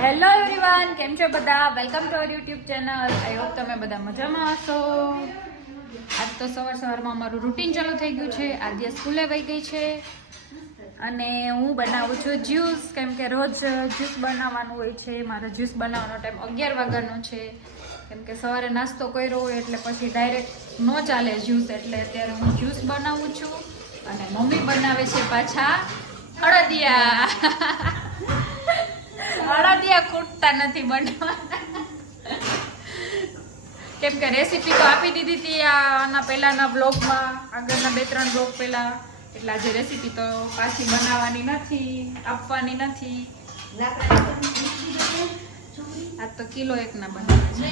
Hello everyone, કેમ છો બધા? Welcome to our YouTube channel. I hope તમે બધા મજામાં હશો. આજ તો સવારમાં અમારું રૂટીન ચાલુ થઈ ગયું છે. આદ્યા સ્કૂલે વહી ગઈ છે અને હું બનાવું છું જ્યુસ, કેમ કે રોજ જ્યુસ બનાવવાનું હોય છે. મારો જ્યુસ બનાવવાનો ટાઈમ 11 વાગ્યાનો છે, કેમ કે સવારે નાસ્તો કર્યો હોય એટલે પછી ડાયરેક્ટ ન ચાલે જ્યુસ, એટલે અત્યારે હું જ્યુસ બનાવું છું અને મમ્મી બનાવે છે પાછા અડદિયા. અડદિયા ખૂટતા નથી બનાવવાના, કેમ કે રેસીપી તો આપી દીધી હતી આના પહેલાના બ્લોગમાં, આગળના 2-3 બ્લોગ પહેલા. એટલે આજે રેસીપી તો પાછી બનાવવાની નથી, આપવાની નથી. આ તો કિલો એકના બનાવે છે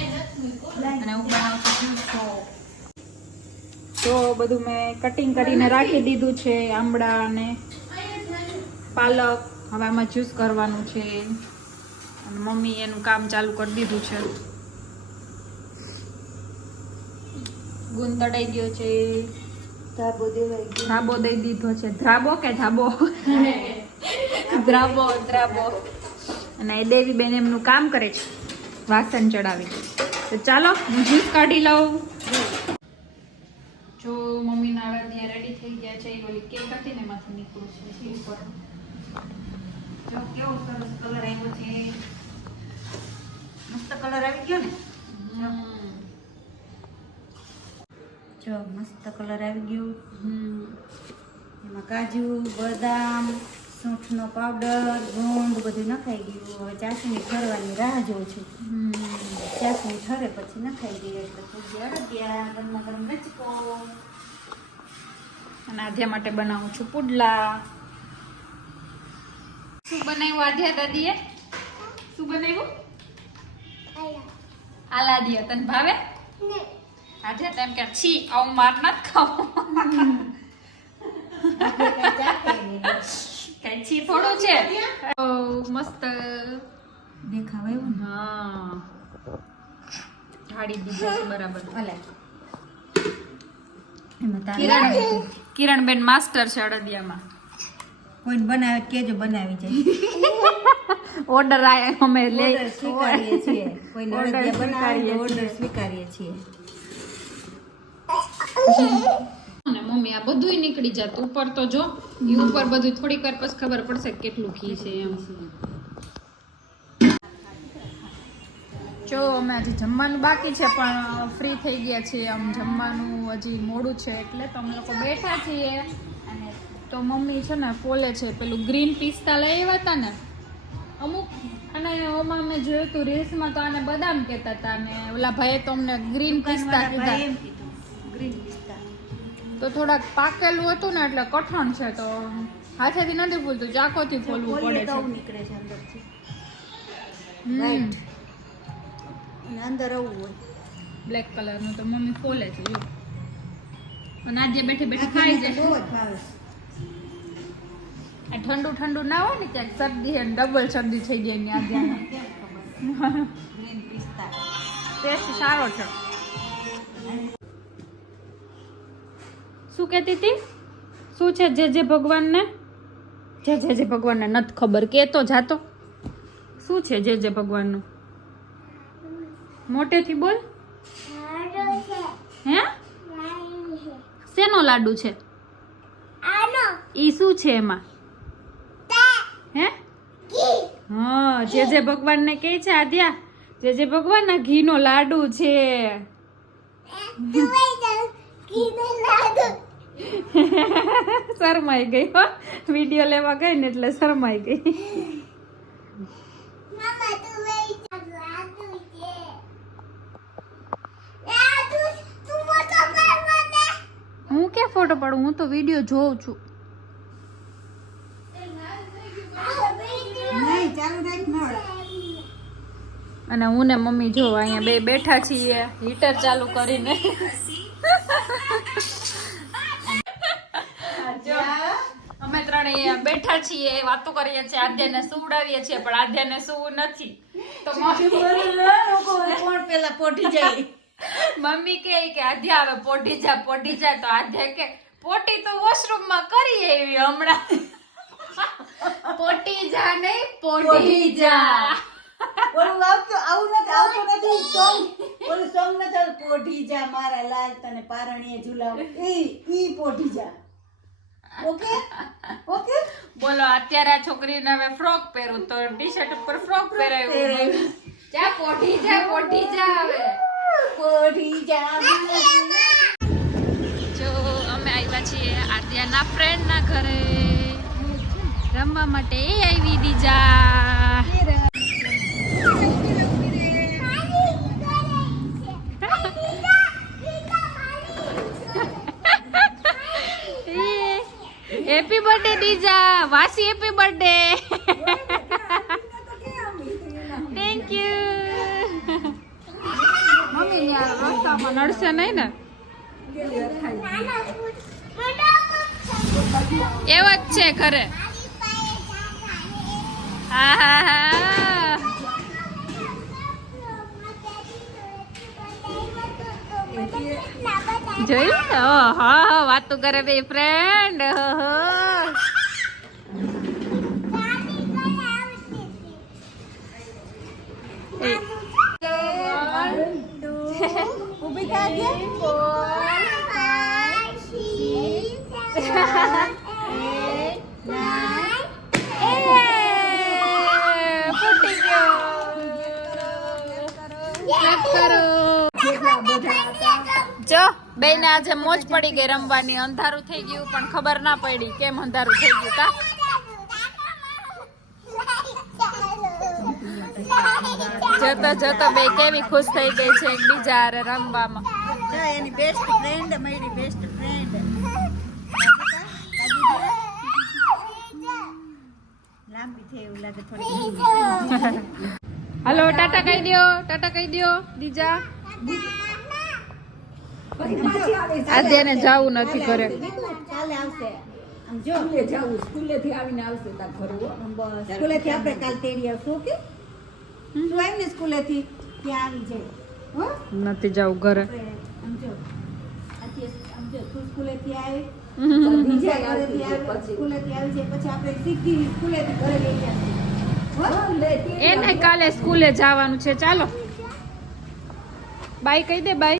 અને હું બનાવું છું તો બધું મેં કટિંગ કરીને રાખી દીધું છે. આંબળા અને પાલક હવે આમાં જ્યુસ કરવાનું છે અને મમ્મી એનું કામ ચાલુ કરી દીધું છે. ગુંદ તળાઈ ગયો છે, ધાબો દઈ દીધો છે. ધ્રાબો કે ધાબો? ધ્રાબો. અને એ દેવી બેન એમનું કામ કરે છે, વાસણ ચડાવી. તો ચાલો હું જ્યુસ કાઢી લઉં. જો મમ્મીના અડદિયા રેડી થઈ ગયા છે. એ ઓલી કેક હતી ને એમાંથી નીકળું છે ઉપર. જો કેવો સરસ કલર આવ્યો છે, મસ્ત કલર આવી ગયો ને. જો મસ્ત કલર આવી ગયો. એમાં કાજુ, બદામ, સૂંઠનો પાવડર, ગુંદ બધું નખાઈ ગયું. હવે ચાસણી ઠરવાની રાહ જોઉં છું. ચાસણી ઠરે પછી નખાઈ ગઈ એટલે પૂરી અડદિયા, ગરમા ગરમ રચકો. અને આધ્યા માટે બનાવું છું પુડલા. શું બનાવ્યું આધ્યા દાદીએ? શું બનાવ્યું? આલાદિયા. તને ભાવે? આધ્યા તેમ કે છી આવું માર નથી ખાવું. કઈ છી થોડું છે. મસ્ત દેખાવ આવ્યો ને? હા, ઢાળી દીધું છે બરાબર. કિરણબેન માસ્ટર છે અડદિયામાં. કોઈ બનાવે કેજો, બનાવી જાય. ઓર્ડર આયા અમે લે સ્વીકારીએ છીએ. કોઈ અડદિયા બનાવે ઓર્ડર સ્વીકારીએ છીએ. અને મમ્મી આ બધુંય નીકળી જાત ઉપર. તો જો એ ઉપર બધું થોડીક વાર પછી ખબર પડશે કેટલું ઘી છે એમ. જો અમે હજી જમવાનું બાકી છે પણ ફ્રી થઈ ગયા છીએ. આમ જમવાનું હજી મોડું છે એટલે તો અમે લોકો બેઠા છીએ. અને તો મમ્મી છે ને ફોલે છે પેલું ગ્રીન પિસ્તા લઈ આવ્યા હતા ને અમુક, અને ઓમાં મેં જોયું હતું રીલ્સમાં તો આને બદામ કહેતા હતા અને ઓલા ભાઈએ તો અમને ગ્રીન પિસ્તા કીધા. તો થોડાક પાકેલું હતું ને એટલે કઠણ છે, તો હાથેથી નથી ફૂલતું, ચાકોથી ફોલવું પડે છે. નીકળે છે અંદરથી વ્હાઈટ અને અંદર આવું હોય બ્લેક કલરનું. તો મમ્મી ફોલે છે જો, અને આજે બેઠે બેઠે ખાઈ જાય. બહુ જ ભાવે. આ ઠંડુ ઠંડુ ના હોય ને ક્યાંક શરદી અને ડબલ શરદી થઈ જાય ને આજે. ગ્રીન પિસ્તા ટેસ્ટ સારો છે. શું કહેતી હતી? શું છે જે ભગવાનને? જે ભગવાનને નથી ખબર, કે તો જાતો. શું છે જે ભગવાનનું? મોટેથી બોલ. હે? શેનો લાડુ છે? ઈ શું છે એમાં? હે? હા, જે ભગવાનને કહે છે આદ્યા, જે ભગવાનના ઘીનો લાડુ છે. શરમાઈ ગઈ હો, વિડિયો લેવા ગઈ ને એટલે શરમાઈ ગઈ. હું ક્યાં ફોટો પાડું? હું તો વિડિયો જોઉં છું. નહીં ચાલુ રાખ ન. અને હું ને મમ્મી જો અહીંયા બે બેઠા છીએ હીટર ચાલુ કરીને. અમે ત્રણે અહીંયા બેઠા છીએ, વાતો કરીએ છીએ, આધ્યાને સુવડાવીએ છીએ, પણ આધ્યાને સુવું નથી. તો કોણ પેલા પોટી જાય? મમ્મી કહે કે આધ્યા હવે પોટી જા. તો આધ્યા કે પોટી તો વોશરૂમમાં કરી એવી હમણાં. પોટી જા નહીં, પોટી જા. ઓલું આવું નથી આવતું નથી સોંગ ઓલું સોંગ નથી પોઢી જા મારા લાલ તને પારણીએ ઝુલાવ ઈ પોઢી જા ઓકે ઓકે બોલો અત્યારે આ છોકરીને હવે ફ્રોક પહેરું તો ટી શર્ટ ઉપર ફ્રોક પહેરાવ્યું જા પોઢી જા હવે પોઢી જા જો અમે આવ્યા છીએ આદ્યાના ફ્રેન્ડના ઘરે રમવા માટે એ આવી દીજા હેપી બર્થડે દીજા વાસી happy birthday thank you mummy ને રસ્તામાં નડશે નહીં ને એવો જ છે ઘરે હા હા હા જોયું હા હા વાતું કરે બે ફ્રેન્ડ ઊભી થા દે ફૂટી ગયો જો બેન આજે મોજ પડી ગઈ રમવાની અંધારું થઈ ગયું પણ ખબર ના પડી કેમ અંધારું થઈ ગયું કા જતો જતો બે કેવી ખુશ થઈ ગઈ છે એકબીજા હારે રમવામાં એની બેસ્ટ ફ્રેન્ડ મારી બેસ્ટ ફ્રેન્ડ લાંબી થઈ એવું લાગે થોડી હાલો ટાટા કહી દો દીજા આજે એને જાવું નથી ઘરે કાલે આવશે આમ જો સ્કૂલેથી આવીને આવશે તાર ઘરે બસ સ્કૂલેથી આપણે કાલ તેડી આવશું ઓકે તું આવીને સ્કૂલેથી ત્યાં આવી જાય હો નથી જાવું ઘરે આમ જો તું સ્કૂલેથી આવી બીજા ઘરેથી આવી સ્કૂલેથી આવી જાય પછી આપણે સીધી સ્કૂલેથી ઘરે લઈ જશે એને કાલે સ્કૂલે જવાનું છે ચાલો બાય કહી દે બાય